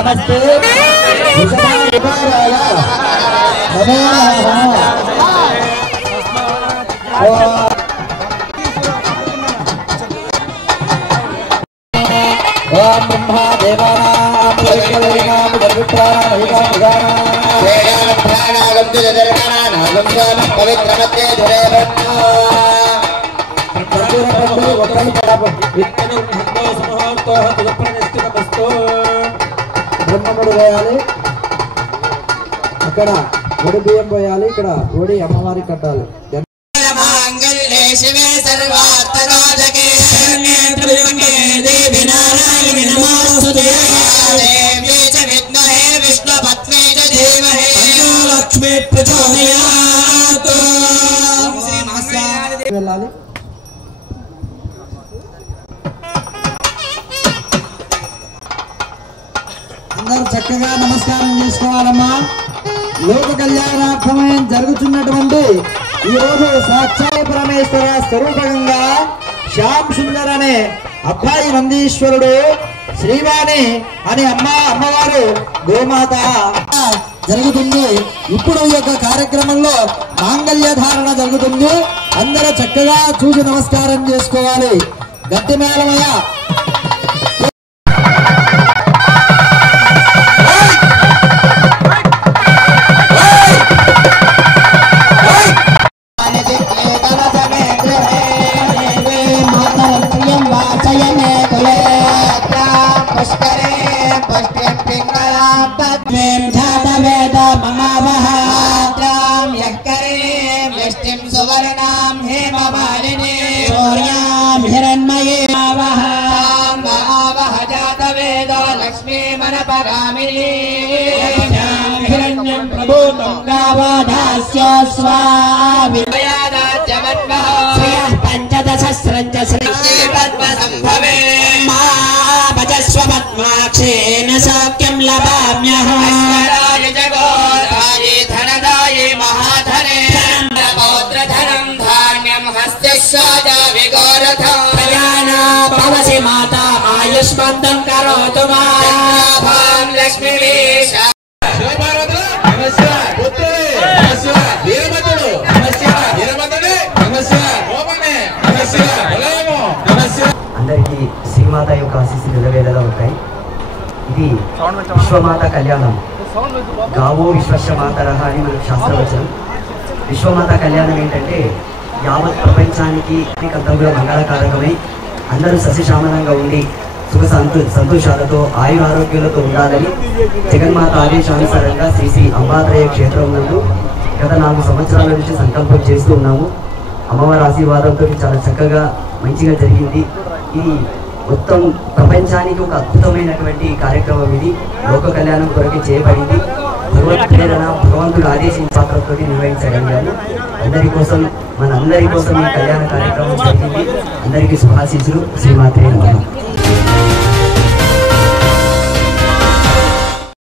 नमस्ते ओम ब्रह्मा देवानां पवित्रलिंगां पवित्रमते బ్రహ్మముడు వేయాలి అక్కడ ఒడి బియ్యం పోయాలి ఇక్కడ ఒడి అమ్మవారికి కట్టాలి మంగళే శివే సర్వార్థరాజకే శరణ్యే దేవి నారాయణి నమోస్తుతే దేవి చ విద్మహే విష్ణుపత్నే చ ధీమహి లక్ష్మీ ప్రచోదయాత్ వెళ్ళాలి అందరూ చక్కగా నమస్కారం చేసుకోవాలమ్మా లోక కళ్యాణార్థమై జరుగుతున్నటువంటి ఈ రోజు సాక్షాత్ పరమేశ్వర స్వరూపంగా శ్యామ్ సుందర్ అనే అబ్బాయి నందీశ్వరుడు శ్రీవాణి అని అమ్మవారు గోమాత జరుగుతుంది ఇప్పుడు ఈ యొక్క కార్యక్రమంలో మాంగళ్య ధారణ జరుగుతుంది అందరూ చక్కగా చూసి నమస్కారం చేసుకోవాలి గట్టి మేళమయ్య पद्माक्षेन सौख्यं लभाम्यहम् धनदाये महाधने पौत्रधनं धान्यं हस्ते भवसि माता आयुष्मन्दं करोतु मां लक्ष्मी అందరికీ శ్రీమాత యొక్క ఆశీస్సులు నిలవేళలా ఉంటాయి. ఇది విశ్వమాత కళ్యాణం. గావో విశ్వమాతరః అని మన శాస్త్రవచనం. విశ్వమాత కళ్యాణం ఏంటంటే యావత్ ప్రపంచానికి అంతా కూడా మంగళకారకమై అందరూ సస్యశ్యామలంగా ఉండి సుఖ సంతోషాలతో ఆయురారోగ్యాలతో ఉండాలని జగన్మాత ఆదేశానుసారంగా శ్రీ అంబాద్రయ క్షేత్రం నందు గత 4 సంవత్సరాల నుంచి సంకల్పం చేస్తూ ఉన్నాము. అమ్మవారి ఆశీర్వాదంతో చాలా చక్కగా మంచిగా జరిగింది. ఇది మొత్తం ప్రపంచానికి ఒక అద్భుతమైనటువంటి కార్యక్రమం. ఇది లోక కళ్యాణం కొరకు చేయబడింది. భగవత్ ప్రేరణ భగవంతుడు ఆదేశించిన పాత్రతో నిర్వహించగలిగాను. అందరి కోసం మనందరి కోసం ఈ కళ్యాణ కార్యక్రమం జరిగింది. అందరికీ శుభాశీస్సులు. శ్రీమాత్రే నమః.